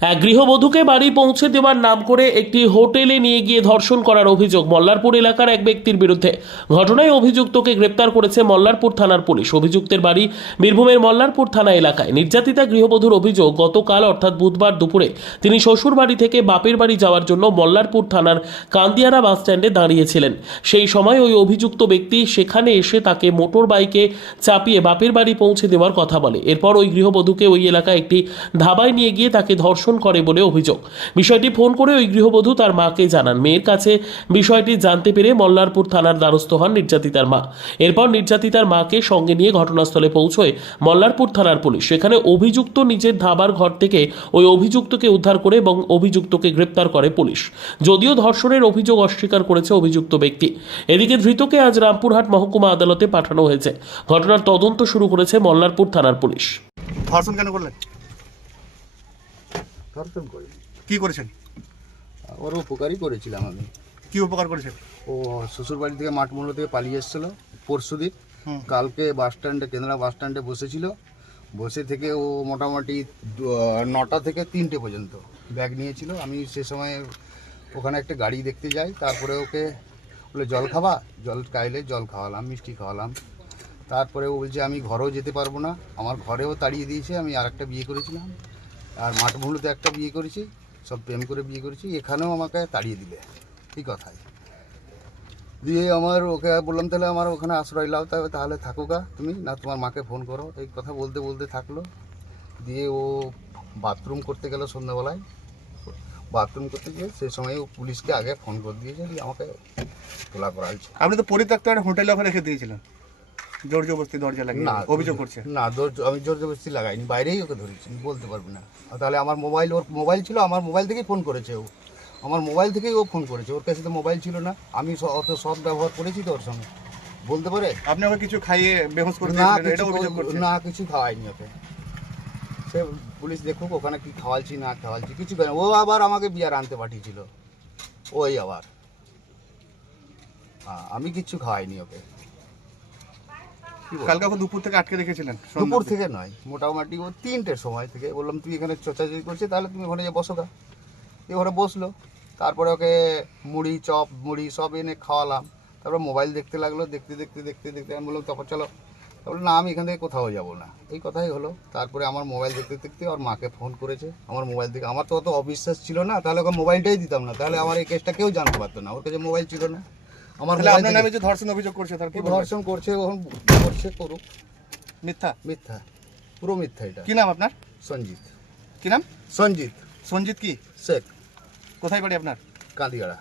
এক গৃহবধূকে বাড়ি পৌঁছে দেওয়ার নাম করে একটি হোটেলে নিয়ে গিয়ে ধর্ষণ করার অভিযোগ মল্লারপুর এলাকার এক ব্যক্তির বিরুদ্ধে। ঘটনায় অভিযুক্তকে গ্রেপ্তার করেছে মল্লারপুর থানার পুলিশ। অভিযুক্তের বাড়ি বীরভূমের মল্লারপুর থানা এলাকায়। নির্যাতিতা গৃহবধূর অভিযোগ গতকাল অর্থাৎ বুধবার দুপুরে তিনি শ্বশুর বাড়ি থেকে বাপের বাড়ি যাওয়ার জন্য মল্লারপুর থানার কান্দিয়ারা বাস স্ট্যান্ডে দাঁড়িয়েছিলেন। সেই সময় ওই অভিযুক্ত ব্যক্তি সেখানে এসে তাকে মোটর বাইকে চাপিয়ে বাপের বাড়ি পৌঁছে দেওয়ার কথা বলে। এরপর ওই গৃহবধূকে ওই এলাকায় একটি ধাবায় নিয়ে গিয়ে তাকে ধর্ষণ করে বলে অভিযোগ। বিষয়টি ফোন করে ওই গৃহবধূ তার মাকে জানান। মেয়ের কাছে বিষয়টি জানতে পেরে মল্লারপুর থানার দ্বারস্থ হন নির্যাতিতার মা। এরপর নির্যাতিতার মাকে সঙ্গে নিয়ে ঘটনাস্থলে পৌঁছয় মল্লারপুর থানার পুলিশ। সেখানে অভিযুক্ত নিজের ধাবার ঘর থেকে ওই অভিযুক্তকে উদ্ধার করে এবং অভিযুক্তকে গ্রেপ্তার করে পুলিশ। যদিও ধর্ষণের অভিযোগ অস্বীকার করেছে অভিযুক্ত ব্যক্তি। এদিকে ধৃতকে আজ রামপুরহাট মহকুমা আদালতে পাঠানো হয়েছে। ঘটনার তদন্ত শুরু করেছে মল্লারপুর থানার পুলিশ। ধর্ষণ কেন করলেন? ধর্ষণ করি কি করেছেন? ওর উপকারই করেছিলাম আমি। কি উপকার করেছেন? ও শ্বশুর বাড়ি থেকে মাঠমূল্য থেকে পালিয়ে এসেছিল পরশুদিন। কালকে বাস স্ট্যান্ডে কেন্দ্রা বাস স্ট্যান্ডে বসেছিল। বসে থেকে ও মোটামুটি নটা থেকে তিনটে পর্যন্ত ব্যাগ নিয়েছিল। আমি সে সময় ওখানে একটা গাড়ি দেখতে যাই তারপরে ওকে বলে জল খাবা? জল খাইলে জল খাওয়ালাম মিষ্টি খাওয়ালাম। তারপরে ও বলছে আমি ঘরেও যেতে পারব না আমার ঘরেও তাড়িয়ে দিয়েছে আমি আর একটা বিয়ে করেছিলাম। আর মাঠমূল্যতে একটা বিয়ে করেছি, সব প্রেম করে বিয়ে করেছি, এখানেও আমাকে তাড়িয়ে দিলে, এই কথাই। দিয়ে আমার ওকে বললাম, তাহলে আমার ওখানে আশ্রয় লাও তবে তাহলে থাকো গা তুমি, না তোমার মাকে ফোন করো। এই কথা বলতে বলতে থাকল। দিয়ে ও বাথরুম করতে গেল সন্ধ্যাবেলায়। বাথরুম করতে গিয়ে সেই সময় ও পুলিশকে আগে ফোন করে দিয়েছে দিয়ে আমাকে তোলা করা হয়েছে আপনি তো পরিত্যক্ত হোটেলে ওখানে রেখে দিয়েছিলেন। জোর জবরদস্তি দরজা লাগিয়ে না অভিযোগ করছে। না আমি জোর জবরদস্তি লাগাইনি বাইরেই ওকে ধরেছি বলতে পারব না। তাহলে আমার মোবাইল ওর মোবাইল ছিল আমার মোবাইল থেকেই ফোন করেছে ও। আমার মোবাইল থেকেই ও ফোন করেছে ওর কাছে তো মোবাইল ছিল না। আমি অত সব ব্যবহার করেছি তো ওর সঙ্গে। বলতে পারে? আপনি ওকে কিছু খাইয়ে বেহোশ করে না না কিছু খাওয়াইনি ওকে। সে পুলিশ দেখুক ওখানে কি খাওয়ালছি না খাওয়ালছি কিছু করে ও আবার আমাকে বিয়ার আনতে পাঠিয়েছিল। ওই আবার। হ্যাঁ আমি কিচ্ছু খাওয়াইনি ওকে? কালকে ওকে দুপুর থেকে আটকে রেখেছিলেন দুপুর থেকে নয় মোটামুটি ও তিনটের সময় থেকে। বললাম তুই এখানে চোচাচি করছিস তাহলে তুমি ওখানে যে বসো গা। দিয়ে ওখানে বসল। তারপরে ওকে মুড়ি চপ মুড়ি সব এনে খাওয়ালাম। তারপরে মোবাইল দেখতে লাগল দেখতে দেখতে দেখতে দেখতে। আমি বললাম তখন চলো। তারপরে না আমি এখান থেকে কোথাও যাব না। এই কথাই হলো। তারপরে আমার মোবাইল দেখতে দেখতে ওর মাকে ফোন করেছে। আমার মোবাইল দেখে আমার তো অত অবিশ্বাস ছিল না তাহলে ওকে মোবাইলটাই দিতাম না। তাহলে আমার এই কেসটা কেউ জানতে পারতো না। ওর কাছে মোবাইল ছিল না। আমার তাহলে আপনার নামে যে ধর্ষণ অভিযোগ করছে তার কি ধর্ষণ করছে ওখন করছে করুক। মিথ্যা? মিথ্যা। পুরো মিথ্যা এটা। কি নাম আপনার? সঞ্জিত। কি নাম? সঞ্জিত। সঞ্জিত কি? শেখ। কোথায় বাড়ি আপনার? কাঁদিগাড়া